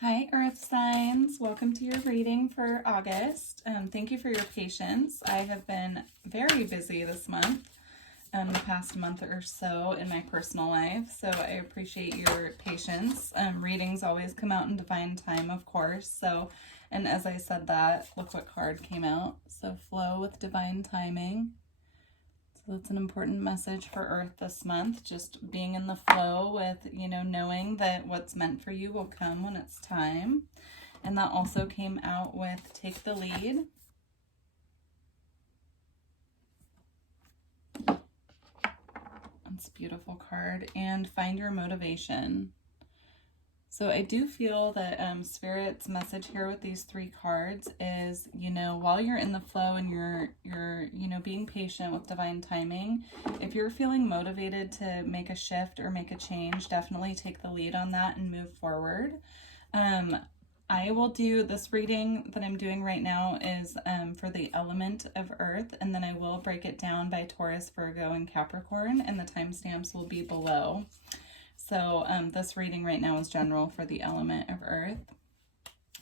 Hi, Earth signs. Welcome to your reading for August. Thank you for your patience. I have been very busy this month, the past month or so in my personal life, so I appreciate your patience. Readings always come out in divine time, of course. So, and as I said that, look what card came out. So, flow with divine timing. So that's an important message for Earth this month, just being in the flow with, knowing that what's meant for you will come when it's time. And that also came out with take the lead. That's a beautiful card. And find your motivation. So I do feel that Spirit's message here with these three cards is, while you're in the flow and you're being patient with divine timing, if you're feeling motivated to make a shift or make a change, definitely take the lead on that and move forward. I will do this reading that I'm doing right now is for the element of Earth, and then I will break it down by Taurus, Virgo, and Capricorn, and the timestamps will be below. So this reading right now is general for the element of Earth.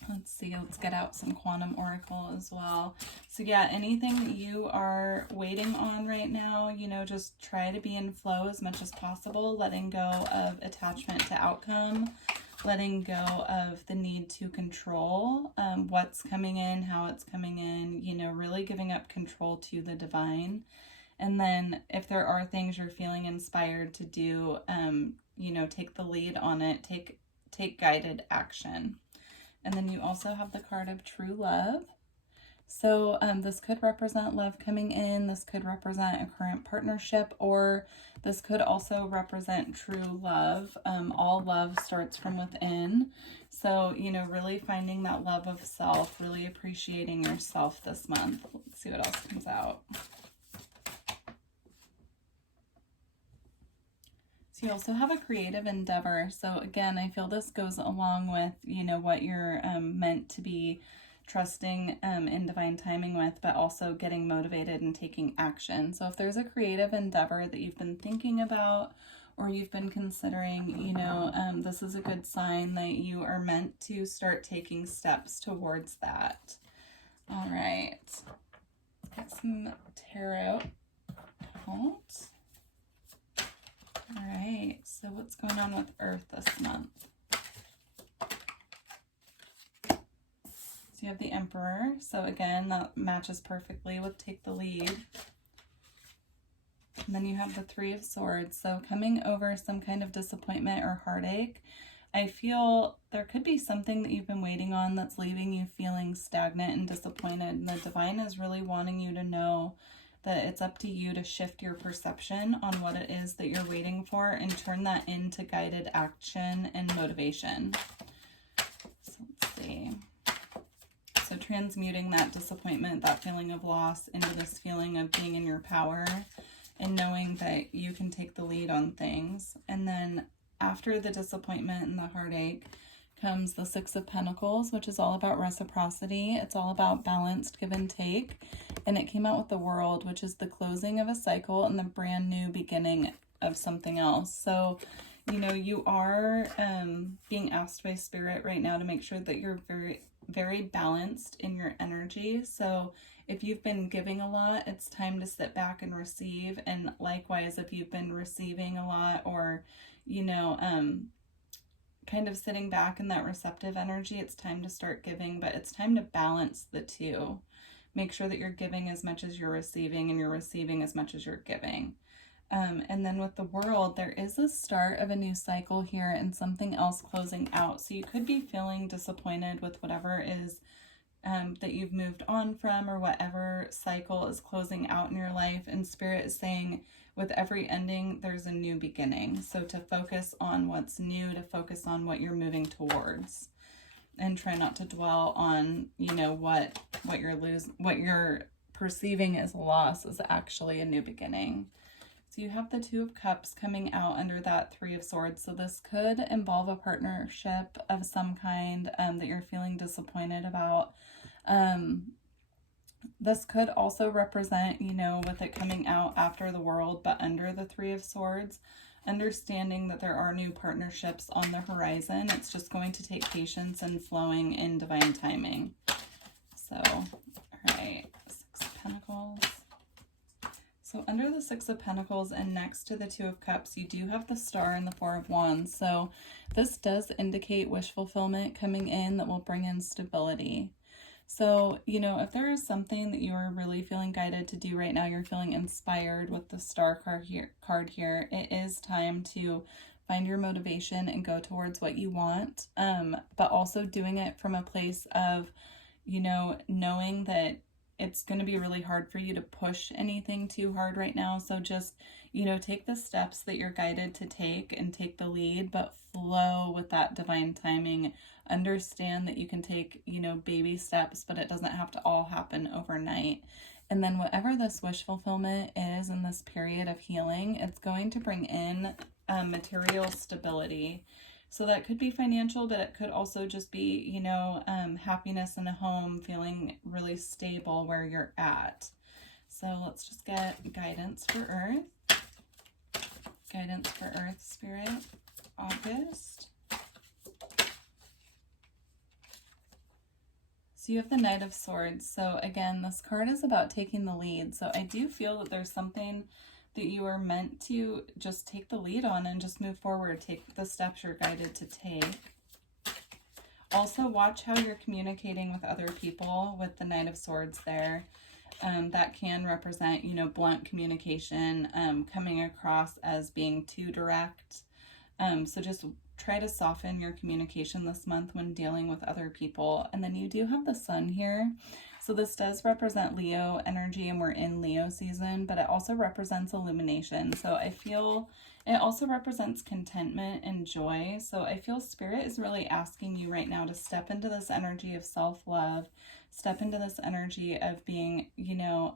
Let's see, let's get out some quantum oracle as well. So yeah, anything you are waiting on right now, just try to be in flow as much as possible, letting go of attachment to outcome, letting go of the need to control what's coming in, how it's coming in, really giving up control to the divine. And then if there are things you're feeling inspired to do, take the lead on it, take guided action. And then you also have the card of true love. So this could represent love coming in. This could represent a current partnership, or this could also represent true love. All love starts from within. So, really finding that love of self, really appreciating yourself this month. Let's see what else comes out. You also have a creative endeavor. So again, I feel this goes along with, what you're meant to be trusting in divine timing with, but also getting motivated and taking action. So if there's a creative endeavor that you've been thinking about or you've been considering, this is a good sign that you are meant to start taking steps towards that. All right. Let's get some tarot out. All right, so what's going on with Earth this month? So you have the Emperor. So again, that matches perfectly with take the lead. And then you have the Three of Swords. So coming over some kind of disappointment or heartache. I feel there could be something that you've been waiting on that's leaving you feeling stagnant and disappointed. And the divine is really wanting you to know that it's up to you to shift your perception on what it is that you're waiting for and turn that into guided action and motivation. So let's see. So transmuting that disappointment, that feeling of loss into this feeling of being in your power and knowing that you can take the lead on things. And then after the disappointment and the heartache comes the Six of Pentacles, which is all about reciprocity. It's all about balanced give and take. And it came out with the World, which is the closing of a cycle and the brand new beginning of something else. So, you are being asked by Spirit right now to make sure that you're very, very balanced in your energy. So if you've been giving a lot, it's time to sit back and receive. And likewise, if you've been receiving a lot or, kind of sitting back in that receptive energy, it's time to start giving, but it's time to balance the two. Make sure that you're giving as much as you're receiving and you're receiving as much as you're giving. And then with the World, there is a start of a new cycle here and something else closing out. So you could be feeling disappointed with whatever is that you've moved on from or whatever cycle is closing out in your life. And Spirit is saying, with every ending, there's a new beginning. So to focus on what's new, to focus on what you're moving towards, and try not to dwell on, what you're perceiving as loss is actually a new beginning. So you have the Two of Cups coming out under that Three of Swords. So this could involve a partnership of some kind that you're feeling disappointed about. This could also represent, with it coming out after the World, but under the Three of Swords, understanding that there are new partnerships on the horizon. It's just going to take patience and flowing in divine timing. So, all right, Six of Pentacles. So under the Six of Pentacles and next to the Two of Cups, you do have the Star and the Four of Wands. So this does indicate wish fulfillment coming in that will bring in stability. So, you know, if there is something that you are really feeling guided to do right now, you're feeling inspired with the Star card here, it is time to find your motivation and go towards what you want, but also doing it from a place of, you know, knowing that it's going to be really hard for you to push anything too hard right now. So just, you know, take the steps that you're guided to take and take the lead, but flow with that divine timing. Understand that you can take, you know, baby steps, but it doesn't have to all happen overnight. And then whatever this wish fulfillment is in this period of healing, it's going to bring in material stability. So that could be financial, but it could also just be, you know, happiness in a home, feeling really stable where you're at. So let's just get guidance for Earth. Guidance for Earth, Spirit, August. So you have the Knight of Swords. So again, this card is about taking the lead. So I do feel that there's something that you are meant to just take the lead on and just move forward. Take the steps you're guided to take. Also, watch how you're communicating with other people with the Knight of Swords there. That can represent, you know, blunt communication, coming across as being too direct. So just try to soften your communication this month when dealing with other people. And then you do have the Sun here. So this does represent Leo energy, and we're in Leo season, but it also represents illumination. So I feel it also represents contentment and joy. So I feel Spirit is really asking you right now to step into this energy of self-love, step into this energy of being, you know,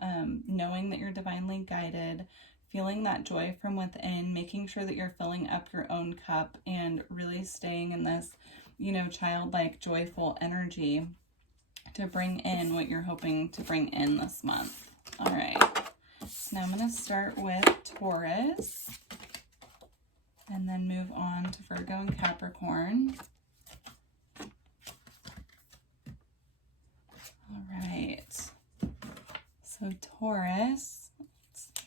knowing that you're divinely guided, feeling that joy from within, making sure that you're filling up your own cup and really staying in this, you know, childlike, joyful energy to bring in what you're hoping to bring in this month. All right. So now I'm going to start with Taurus and then move on to Virgo and Capricorn. All right. So Taurus, let's see.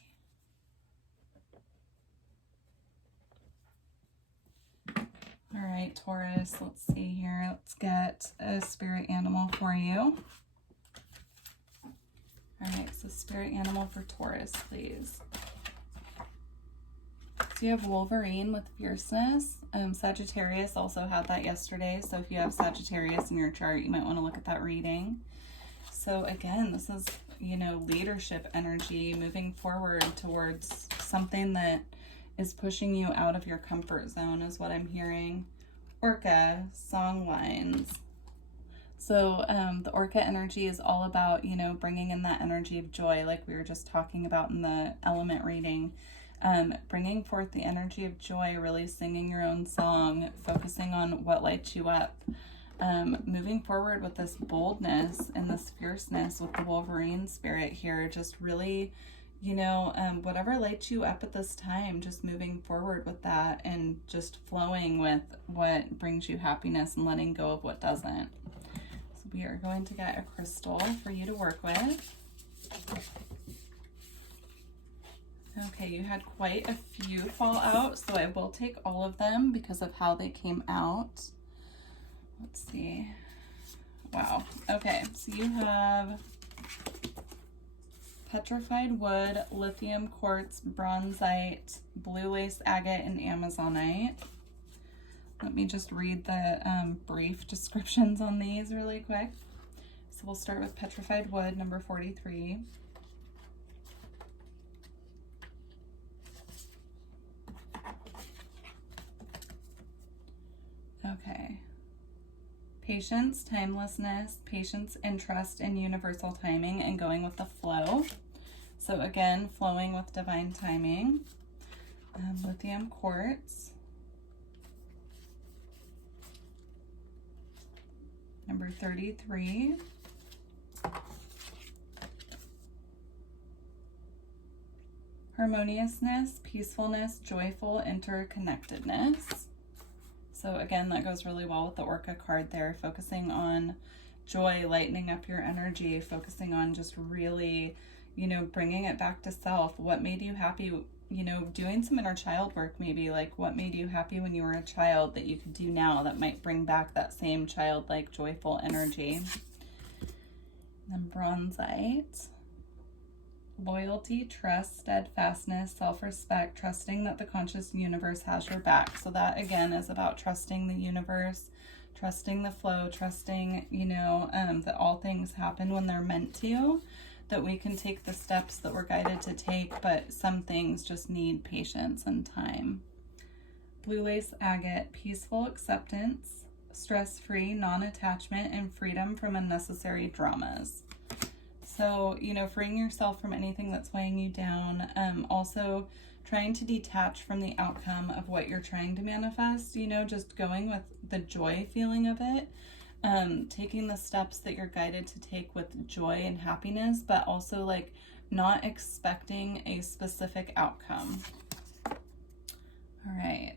All right, Taurus, let's see here. Let's get a spirit animal for you. All right, so spirit animal for Taurus, please. So you have Wolverine with fierceness. Sagittarius also had that yesterday. So if you have Sagittarius in your chart, you might want to look at that reading. So again, this is, you know, leadership energy, moving forward towards something that is pushing you out of your comfort zone is what I'm hearing. Orca, song lines. So the Orca energy is all about, you know, bringing in that energy of joy like we were just talking about in the element reading. Bringing forth the energy of joy, really singing your own song, focusing on what lights you up. Moving forward with this boldness and this fierceness with the Wolverine spirit here, just really, you know, whatever lights you up at this time, just moving forward with that and just flowing with what brings you happiness and letting go of what doesn't. So we are going to get a crystal for you to work with. Okay, you had quite a few fall out, so I will take all of them because of how they came out. Let's see. Wow. Okay, so you have petrified wood, lithium quartz, bronzite, blue lace agate, and amazonite. Let me just read the brief descriptions on these really quick. So we'll start with petrified wood, number 43. Okay. Patience, timelessness, patience and trust in universal timing and going with the flow. So again, flowing with divine timing. Lithium quartz. Number 33. harmoniousness, peacefulness, joyful interconnectedness. So again, that goes really well with the Orca card there, focusing on joy, lightening up your energy, focusing on just really, you know, bringing it back to self. What made you happy? You know, doing some inner child work, maybe like what made you happy when you were a child that you could do now that might bring back that same childlike, joyful energy. And then bronzite. Loyalty, trust, steadfastness, self-respect, trusting that the conscious universe has your back. So that again is about trusting the universe, trusting the flow, trusting, you know, that all things happen when they're meant to, that we can take the steps that we're guided to take, but some things just need patience and time. Blue lace agate, peaceful acceptance, stress-free, non-attachment, and freedom from unnecessary dramas. So, you know, freeing yourself from anything that's weighing you down. Also trying to detach from the outcome of what you're trying to manifest, you know, just going with the joy feeling of it. Taking the steps that you're guided to take with joy and happiness, but also like not expecting a specific outcome. All right.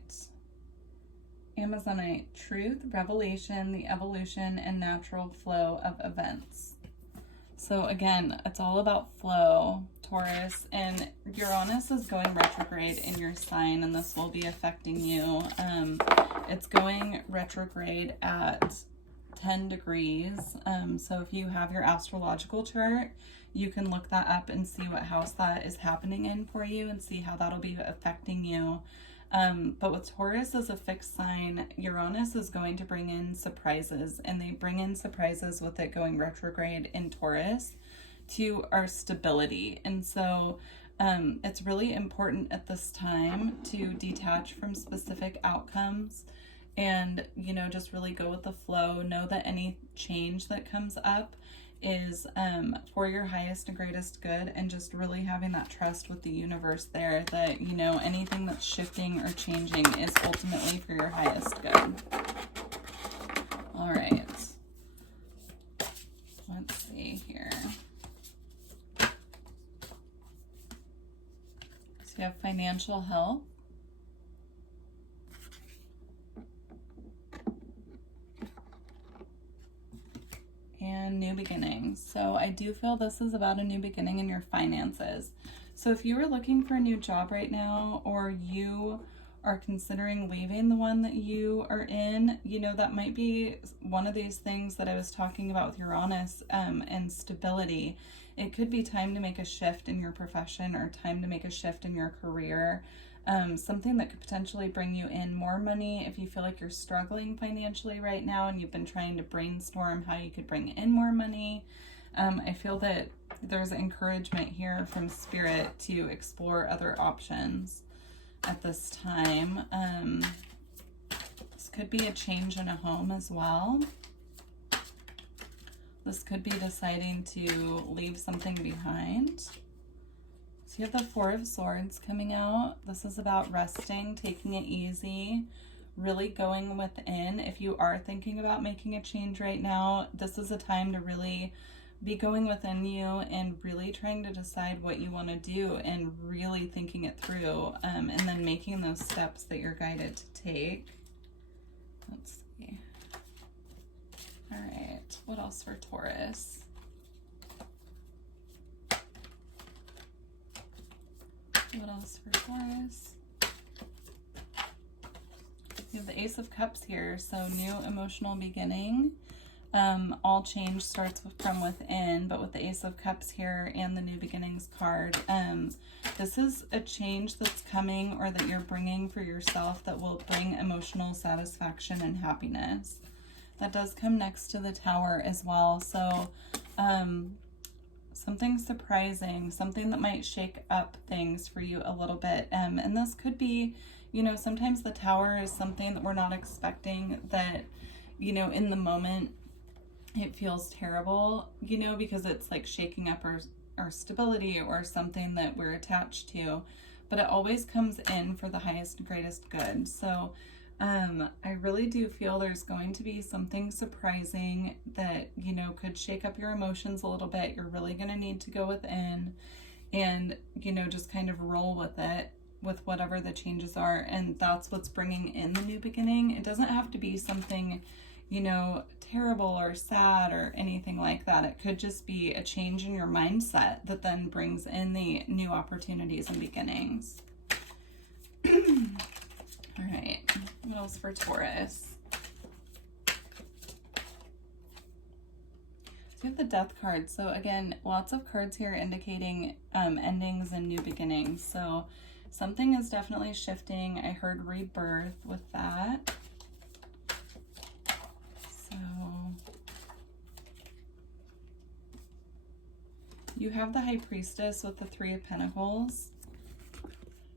Amazonite, truth, revelation, the evolution, and natural flow of events. So again, it's all about flow, Taurus, and Uranus is going retrograde in your sign, and this will be affecting you. It's going retrograde at 10 degrees. So if you have your astrological chart, you can look that up and see what house that is happening in for you and see how that'll be affecting you. But with Taurus as a fixed sign, Uranus is going to bring in surprises, and they bring in surprises with it going retrograde in Taurus to our stability. And so it's really important at this time to detach from specific outcomes and, you know, just really go with the flow. Know that any change that comes up is for your highest and greatest good, and just really having that trust with the universe there that, you know, anything that's shifting or changing is ultimately for your highest good. All right. Let's see here. So you have financial health. And new beginnings. So I do feel this is about a new beginning in your finances. So if you were looking for a new job right now, or you are considering leaving the one that you are in, you know, that might be one of these things that I was talking about with Uranus and stability. It could be time to make a shift in your profession or time to make a shift in your career. Something that could potentially bring you in more money if you feel like you're struggling financially right now and you've been trying to brainstorm how you could bring in more money. I feel that there's encouragement here from Spirit to explore other options at this time. This could be a change in a home as well. This could be deciding to leave something behind. So you have the Four of Swords coming out. This is about resting, taking it easy, really going within. If you are thinking about making a change right now, this is a time to really be going within you and really trying to decide what you want to do and really thinking it through, and then making those steps that you're guided to take. Let's see. All right, what else for Taurus? What else for Taurus? We have the Ace of Cups here, so new emotional beginning. All change starts from within, but with the Ace of Cups here and the New Beginnings card, this is a change that's coming or that you're bringing for yourself that will bring emotional satisfaction and happiness. That does come next to the Tower as well, so something surprising, something that might shake up things for you a little bit. And this could be, you know, sometimes the Tower is something that we're not expecting, that, you know, in the moment it feels terrible, you know, because it's like shaking up our stability or something that we're attached to, but it always comes in for the highest and greatest good. So I really do feel there's going to be something surprising that, you know, could shake up your emotions a little bit. You're really going to need to go within and, you know, just kind of roll with it, with whatever the changes are. And that's what's bringing in the new beginning. It doesn't have to be something, you know, terrible or sad or anything like that. It could just be a change in your mindset that then brings in the new opportunities and beginnings. All right, what else for Taurus? We have the Death card. So again, lots of cards here indicating endings and new beginnings. So something is definitely shifting. I heard rebirth with that. So you have the High Priestess with the Three of Pentacles.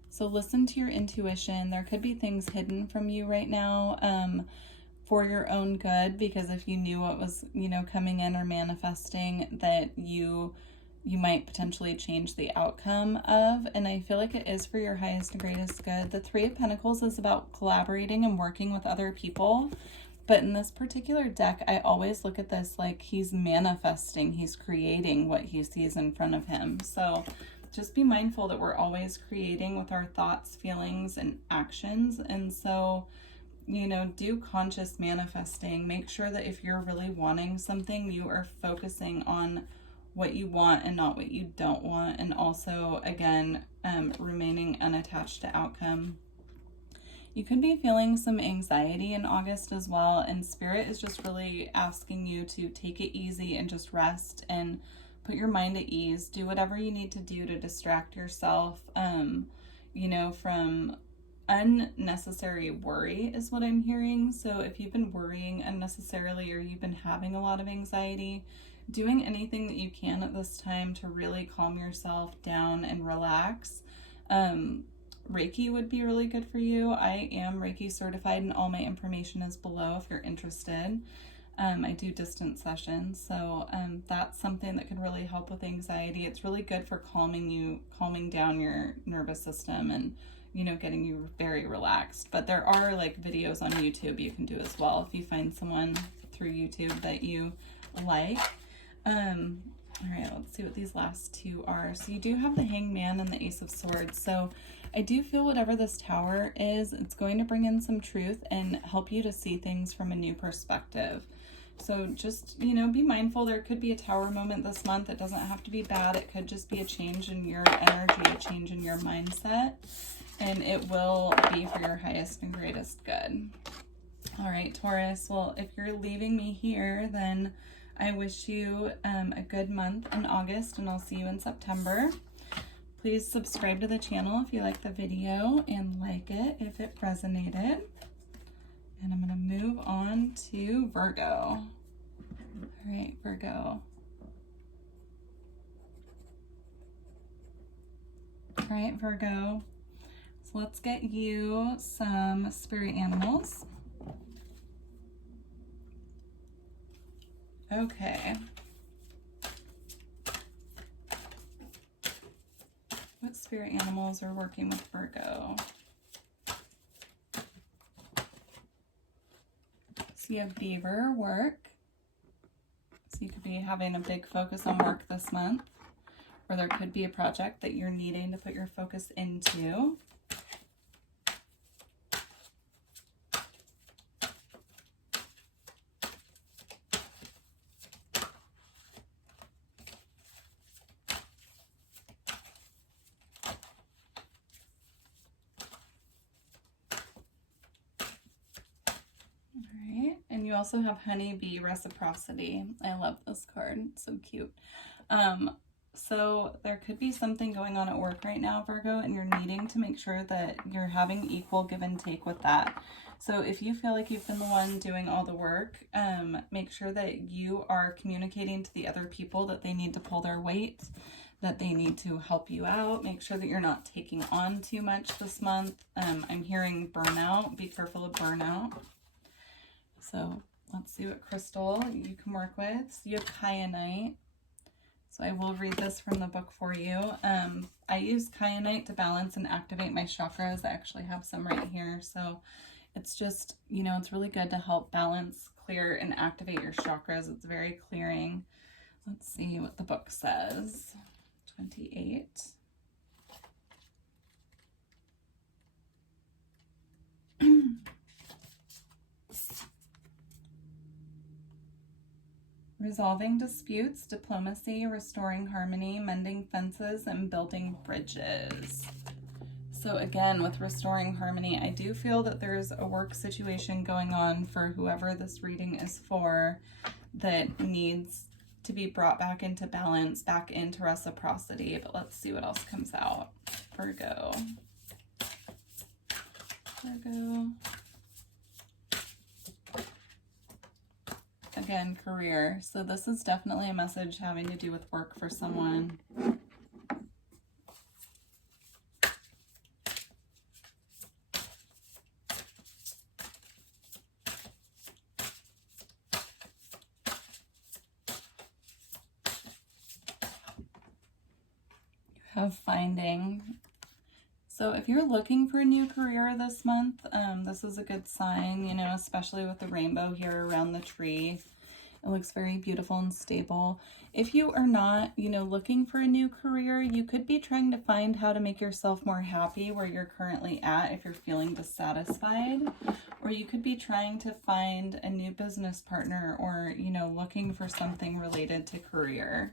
So listen to your intuition. There could be things hidden from you right now, for your own good, because if you knew what was, you know, coming in or manifesting, that you might potentially change the outcome of. And I feel like it is for your highest and greatest good. The Three of Pentacles is about collaborating and working with other people. But in this particular deck, I always look at this like he's manifesting, he's creating what he sees in front of him. So just be mindful that we're always creating with our thoughts, feelings, and actions. And so, you know, do conscious manifesting. Make sure that if you're really wanting something, you are focusing on what you want and not what you don't want. And also, again, remaining unattached to outcome. You could be feeling some anxiety in August as well. And Spirit is just really asking you to take it easy and just rest and put your mind at ease. Do whatever you need to do to distract yourself, you know, from unnecessary worry is what I'm hearing. So if you've been worrying unnecessarily or you've been having a lot of anxiety, doing anything that you can at this time to really calm yourself down and relax. Reiki would be really good for you. I am Reiki certified and all my information is below if you're interested. I do distance sessions, so that's something that can really help with anxiety. It's really good for calming down your nervous system and, you know, getting you very relaxed. But there are like videos on YouTube you can do as well if you find someone through YouTube that you like. All right, let's see what these last two are. So you do have the Hangman and the Ace of Swords. So I do feel whatever this Tower is, it's going to bring in some truth and help you to see things from a new perspective. So just, you know, be mindful. There could be a Tower moment this month. It doesn't have to be bad. It could just be a change in your energy, a change in your mindset, and it will be for your highest and greatest good. All right, Taurus. Well, if you're leaving me here, then I wish you a good month in August, and I'll see you in September. Please subscribe to the channel if you like the video and like it if it resonated. And I'm going to move on to Virgo. All right, Virgo. All right, Virgo. So let's get you some spirit animals. Okay. What spirit animals are working with Virgo? So you have beaver work. So you could be having a big focus on work this month, or there could be a project that you're needing to put your focus into. You also have honeybee reciprocity. I love this card. It's so cute. So there could be something going on at work right now, Virgo, and you're needing to make sure that you're having equal give and take with that. So if you feel like you've been the one doing all the work, make sure that you are communicating to the other people that they need to pull their weight, that they need to help you out. Make sure that you're not taking on too much this month. I'm hearing burnout. Be careful of burnout. So let's see what crystal you can work with. So you have kyanite. So I will read this from the book for you. I use kyanite to balance and activate my chakras. I actually have some right here. So it's just, you know, it's really good to help balance, clear, and activate your chakras. It's very clearing. Let's see what the book says. 28. Resolving disputes, diplomacy, restoring harmony, mending fences, and building bridges. So again, with restoring harmony, I do feel that there's a work situation going on for whoever this reading is for that needs to be brought back into balance, back into reciprocity. But let's see what else comes out. Virgo. Virgo. Again, career. So this is definitely a message having to do with work for someone. You have finding. So if you're looking for a new career this month, this is a good sign, you know, especially with the rainbow here around the tree. It looks very beautiful and stable. If you are not, you know, looking for a new career, you could be trying to find how to make yourself more happy where you're currently at if you're feeling dissatisfied. Or you could be trying to find a new business partner or, you know, looking for something related to career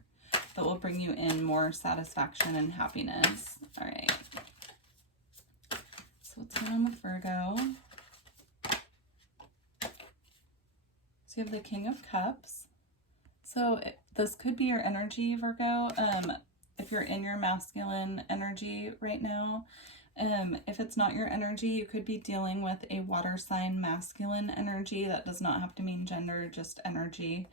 that will bring you in more satisfaction and happiness. All right. So what's going on with Virgo? So you have the King of Cups. So this could be your energy, Virgo. If you're in your masculine energy right now. If it's not your energy, you could be dealing with a water sign masculine energy. That does not have to mean gender, just energy.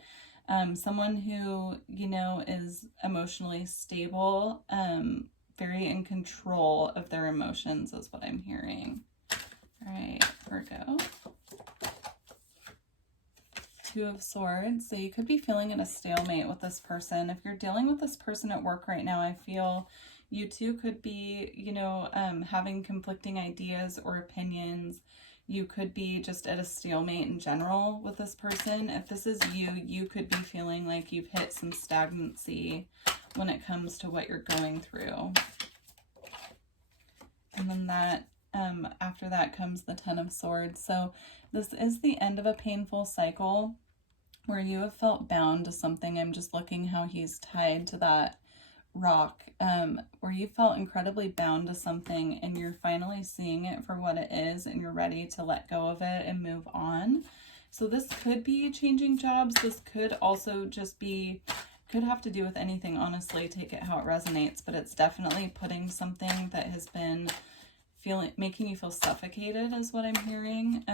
Someone who, you know, is emotionally stable, very in control of their emotions is what I'm hearing. All right, Virgo. Two of Swords. So you could be feeling in a stalemate with this person. If you're dealing with this person at work right now, I feel you two could be, you know, having conflicting ideas or opinions. You could be just at a stalemate in general with this person. If this is you, you could be feeling like you've hit some stagnancy when it comes to what you're going through. And then that, after that comes the Ten of Swords. So this is the end of a painful cycle where you have felt bound to something. I'm just looking how he's tied to that rock, where you felt incredibly bound to something and you're finally seeing it for what it is and you're ready to let go of it and move on. So this could be changing jobs. This could also just be, could have to do with anything, honestly. Take it how it resonates, but it's definitely putting something that has been making you feel suffocated is what I'm hearing.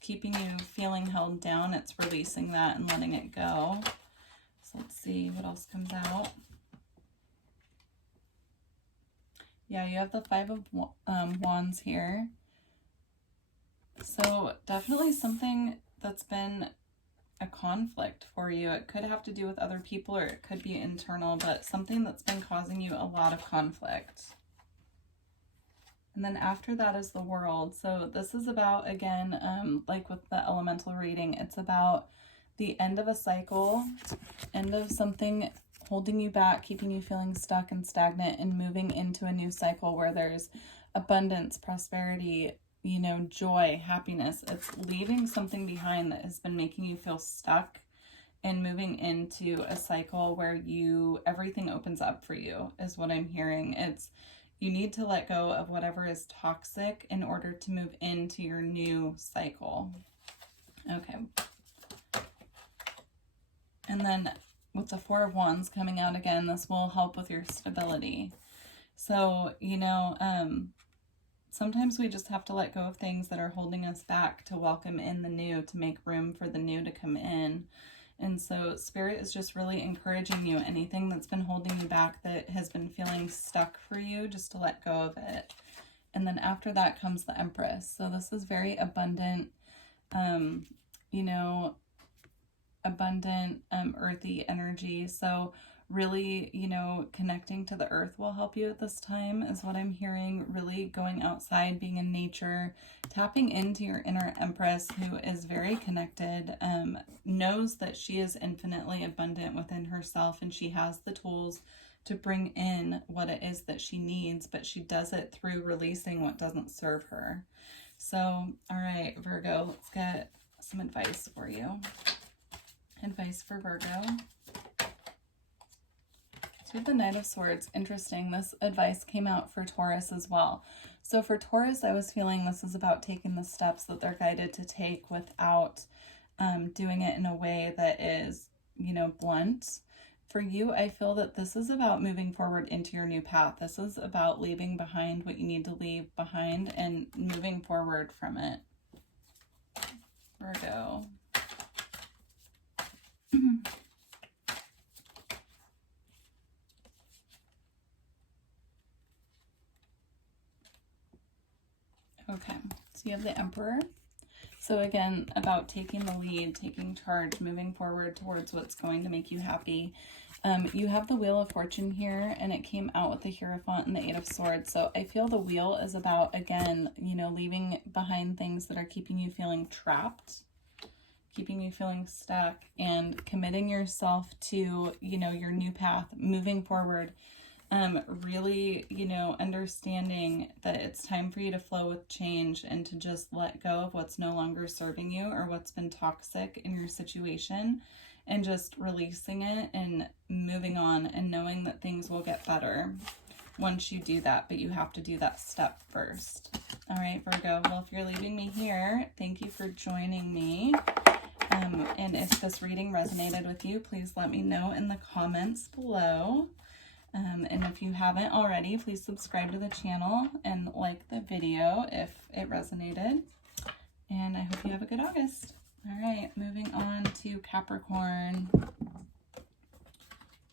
Keeping you feeling held down. It's releasing that and letting it go. So let's see what else comes out. Yeah, you have the Five of Wands here. So definitely something that's been a conflict for you. It could have to do with other people or it could be internal, but something that's been causing you a lot of conflict. And then after that is the World. So this is about, again, like with the elemental reading, it's about the end of a cycle, end of something holding you back, keeping you feeling stuck and stagnant, and moving into a new cycle where there's abundance, prosperity, you know, joy, happiness. It's leaving something behind that has been making you feel stuck and moving into a cycle where everything opens up for you is what I'm hearing. It's, you need to let go of whatever is toxic in order to move into your new cycle. Okay. And then with the Four of Wands coming out again, this will help with your stability. So, you know, sometimes we just have to let go of things that are holding us back to welcome in the new, to make room for the new to come in. And so Spirit is just really encouraging you, anything that's been holding you back, that has been feeling stuck for you, just to let go of it. And then after that comes the Empress. So this is very abundant, you know, abundant, earthy energy. So really, you know, connecting to the earth will help you at this time is what I'm hearing. Really going outside, being in nature, tapping into your inner Empress, who is very connected, knows that she is infinitely abundant within herself and she has the tools to bring in what it is that she needs, but she does it through releasing what doesn't serve her. So, all right, Virgo, let's get some advice for you. Advice for Virgo. So we have the Knight of Swords. Interesting. This advice came out for Taurus as well. So for Taurus, I was feeling this is about taking the steps that they're guided to take without doing it in a way that is, you know, blunt. For you, I feel that this is about moving forward into your new path. This is about leaving behind what you need to leave behind and moving forward from it. Virgo. Okay, so you have the Emperor. So again, about taking the lead, taking charge, moving forward towards what's going to make you happy. You have the Wheel of Fortune here, and it came out with the Hierophant and the Eight of Swords. So I feel the wheel is about, again, you know, leaving behind things that are keeping you feeling trapped, keeping you feeling stuck, and committing yourself to, you know, your new path, moving forward. Really, you know, understanding that it's time for you to flow with change and to just let go of what's no longer serving you or what's been toxic in your situation, and just releasing it and moving on and knowing that things will get better once you do that, but you have to do that step first. All right, Virgo, well, if you're leaving me here, thank you for joining me. And if this reading resonated with you, please let me know in the comments below. And if you haven't already, please subscribe to the channel and like the video if it resonated. And I hope you have a good August. All right, moving on to Capricorn.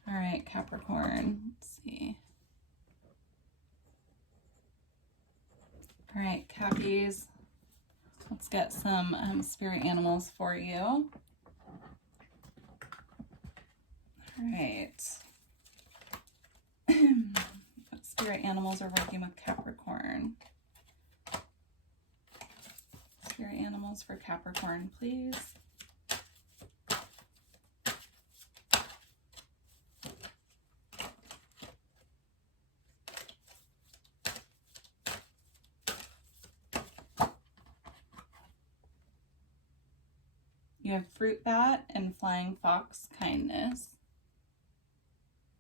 All right, Capricorn, let's see. All right, Cappies, let's get some spirit animals for you. All right. What spirit animals are working with Capricorn? Spirit animals for Capricorn, please. You have Fruit Bat and Flying Fox Kindness.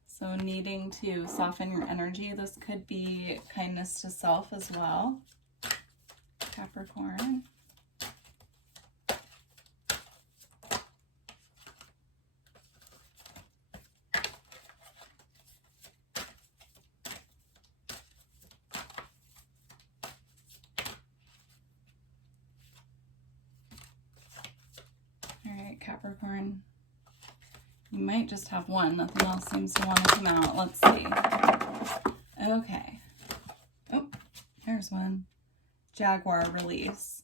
So needing to soften your energy. This could be kindness to self as well. Capricorn. All right, Capricorn. You might just have one. Nothing else seems to want to come out. Let's see. Okay. Oh, there's one. Jaguar release.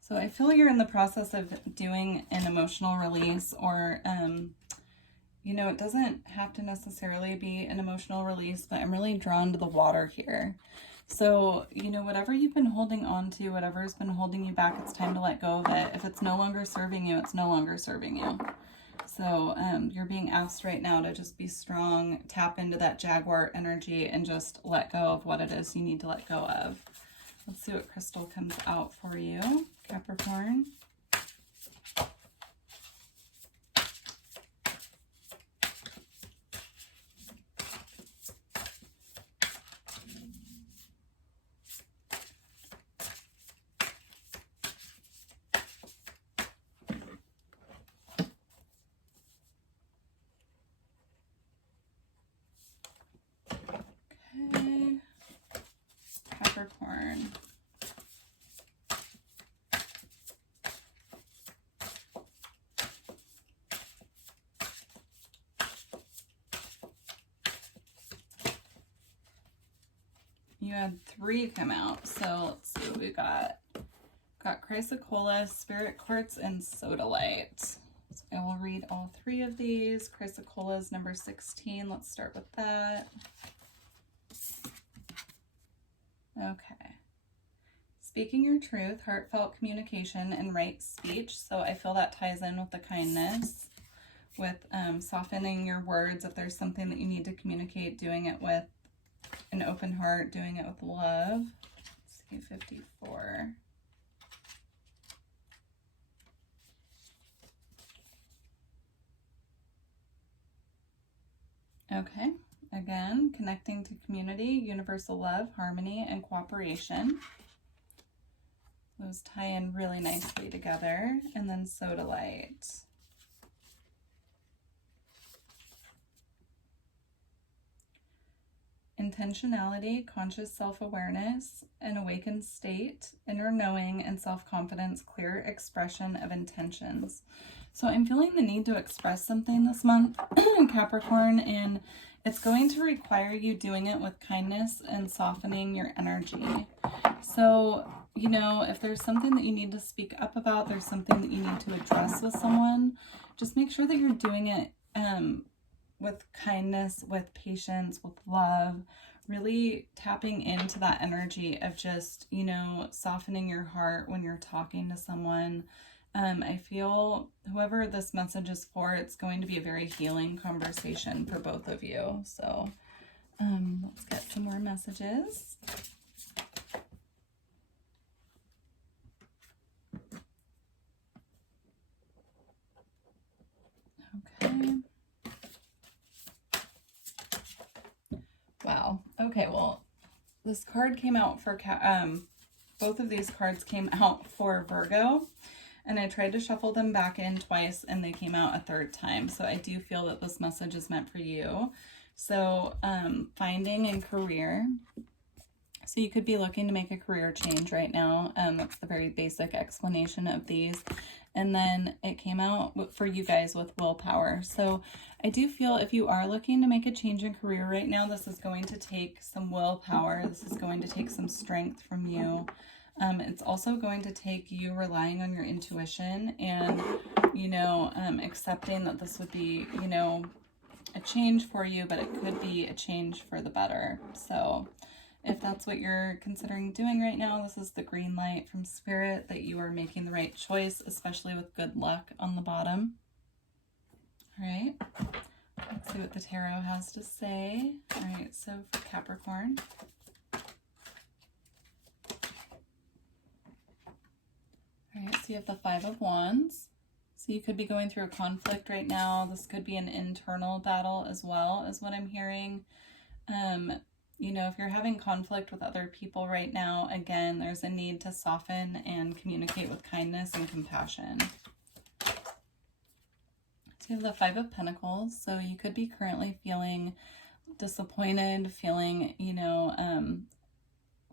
So I feel you're in the process of doing an emotional release, or, you know, it doesn't have to necessarily be an emotional release, but I'm really drawn to the water here. So, you know, whatever you've been holding on to, whatever's been holding you back, it's time to let go of it. If it's no longer serving you, it's no longer serving you. So you're being asked right now to just be strong, tap into that Jaguar energy, and just let go of what it is you need to let go of. Let's see what crystal comes out for you, Capricorn. Capricorn. You had 3 come out, so let's see what we got. Got Chrysocolla, Spirit Quartz, and Sodalite. So I will read all 3 of these. Chrysocolla is number 16. Let's start with that. Okay. Speaking your truth, heartfelt communication, and right speech. So I feel that ties in with the kindness. with softening your words. If there's something that you need to communicate, doing it with an open heart, doing it with love. Let's see, 54. Okay, again, connecting to community, universal love, harmony, and cooperation. Those tie in really nicely together. And then sodalite. Intentionality, conscious self-awareness, an awakened state, inner knowing, and self-confidence, clear expression of intentions. So I'm feeling the need to express something this month, Capricorn, and it's going to require you doing it with kindness and softening your energy. So, you know, if there's something that you need to speak up about, there's something that you need to address with someone, just make sure that you're doing it with kindness, with patience, with love, really tapping into that energy of just, you know, softening your heart when you're talking to someone. I feel whoever this message is for, it's going to be a very healing conversation for both of you. So let's get some more messages. Okay. Wow. Okay, well, this card came out for, both of these cards came out for Virgo. And I tried to shuffle them back in twice and they came out a third time. So I do feel that this message is meant for you. So finding in career. So you could be looking to make a career change right now. That's the very basic explanation of these. And then it came out for you guys with willpower. So I do feel if you are looking to make a change in career right now, this is going to take some willpower. This is going to take some strength from you. It's also going to take you relying on your intuition and, you know, accepting that this would be, you know, a change for you, but it could be a change for the better. So if that's what you're considering doing right now, this is the green light from Spirit that you are making the right choice, especially with good luck on the bottom. All right. Let's see what the tarot has to say. All right. So for Capricorn. All right, so you have the Five of Wands. So you could be going through a conflict right now. This could be an internal battle as well, is what I'm hearing. You know, if you're having conflict with other people right now, again, there's a need to soften and communicate with kindness and compassion. So you have the Five of Pentacles. So you could be currently feeling disappointed, feeling, you know,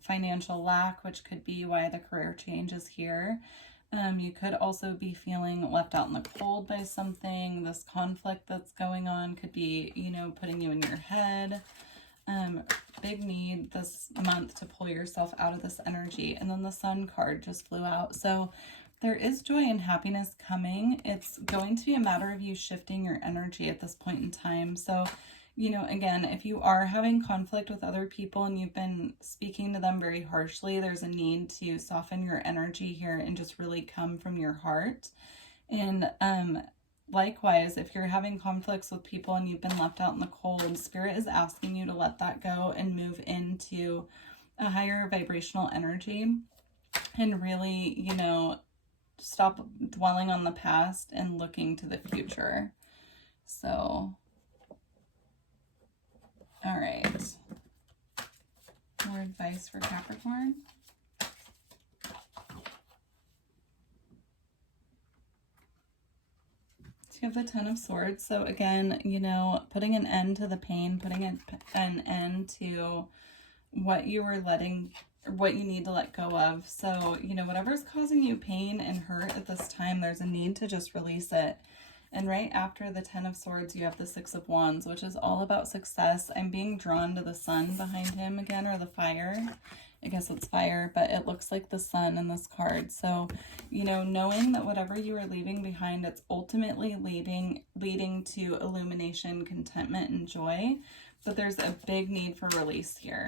financial lack, which could be why the career change is here. You could also be feeling left out in the cold by something. This conflict that's going on could be, you know, putting you in your head. Big need this month to pull yourself out of this energy. And then the Sun card just flew out. So there is joy and happiness coming. It's going to be a matter of you shifting your energy at this point in time. So, you know, again, if you are having conflict with other people and you've been speaking to them very harshly, there's a need to soften your energy here and just really come from your heart. And likewise, if you're having conflicts with people and you've been left out in the cold, Spirit is asking you to let that go and move into a higher vibrational energy and really, you know, stop dwelling on the past and looking to the future. So all right, more advice for Capricorn. So you have the Ten of Swords. So again, you know, putting an end to the pain, putting an end to what you were letting, or what you need to let go of. So, you know, whatever's causing you pain and hurt at this time, there's a need to just release it. And right after the Ten of Swords, you have the Six of Wands, which is all about success. I'm being drawn to the sun behind him again, or the fire. I guess it's fire, but it looks like the sun in this card. So, you know, knowing that whatever you are leaving behind, it's ultimately leading to illumination, contentment, and joy. But there's a big need for release here.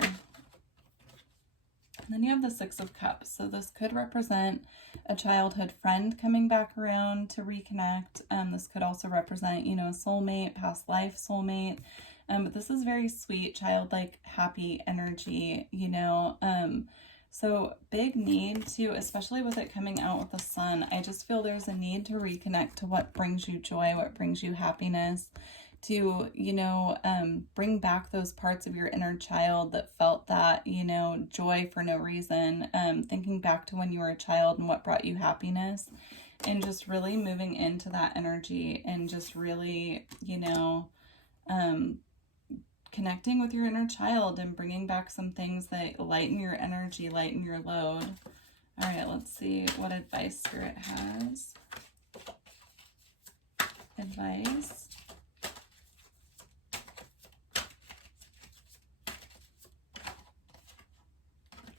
Then you have the Six of Cups. So this could represent a childhood friend coming back around to reconnect. This could also represent, you know, a soulmate, past life soulmate. But this is very sweet, childlike, happy energy, you know. So big need to, especially with it coming out with the sun, I just feel there's a need to reconnect to what brings you joy, what brings you happiness, to, you know, bring back those parts of your inner child that felt that, you know, joy for no reason, thinking back to when you were a child and what brought you happiness, and just really moving into that energy and just really, you know, connecting with your inner child and bringing back some things that lighten your energy, lighten your load. All right, let's see what advice Spirit has. Advice.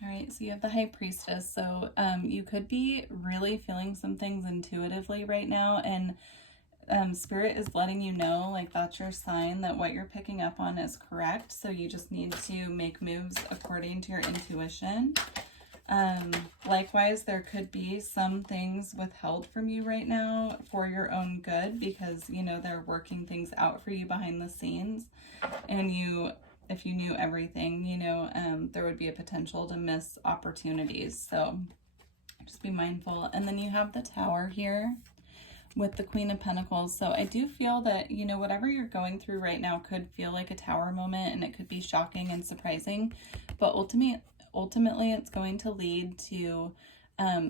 All right, so you have the High Priestess. So you could be really feeling some things intuitively right now, and Spirit is letting you know, like, that's your sign that what you're picking up on is correct. So you just need to make moves according to your intuition. Likewise, there could be some things withheld from you right now for your own good, because, you know, they're working things out for you behind the scenes. And you, if you knew everything, you know, there would be a potential to miss opportunities. So just be mindful. And then you have the Tower here with the Queen of Pentacles. So I do feel that, you know, whatever you're going through right now could feel like a Tower moment, and it could be shocking and surprising, but ultimately it's going to lead to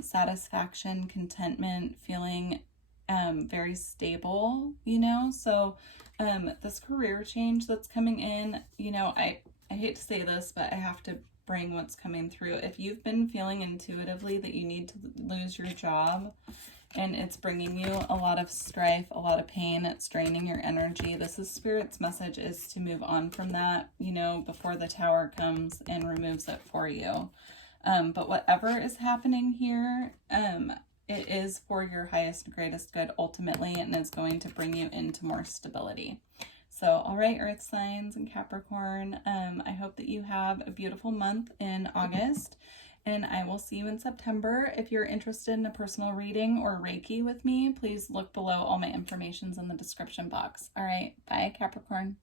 satisfaction, contentment, feeling very stable, you know. So this career change that's coming in, you know, I hate to say this, but I have to bring what's coming through. If you've been feeling intuitively that you need to lose your job, and it's bringing you a lot of strife, a lot of pain, it's draining your energy, this is Spirit's message, is to move on from that, you know, before the Tower comes and removes it for you. But whatever is happening here, it is for your highest and greatest good ultimately, and is going to bring you into more stability. So, all right, Earth signs and Capricorn, I hope that you have a beautiful month in August, and I will see you in September. If you're interested in a personal reading or Reiki with me, please look below. All my information's in the description box. All right, bye, Capricorn.